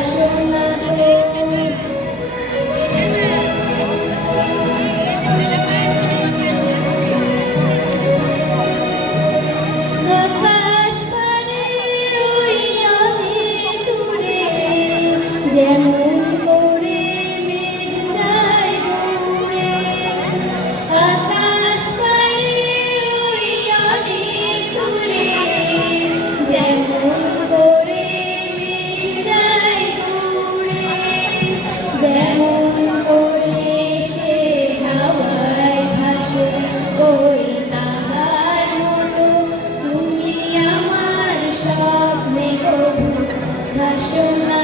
ভাসো না আকাশ পারে ওই অনেক দূরে, যেমন করে মেঘ যায় দূরে। আকাশ পারে ওই অনেক দূরে, যেমন করে মেঘ যায় দূরে। যেমন করে সে হাওয়ায় ভাসে, ওই তাহার মতো তুমি আমার স্বপ্নে কবু ভাসো না।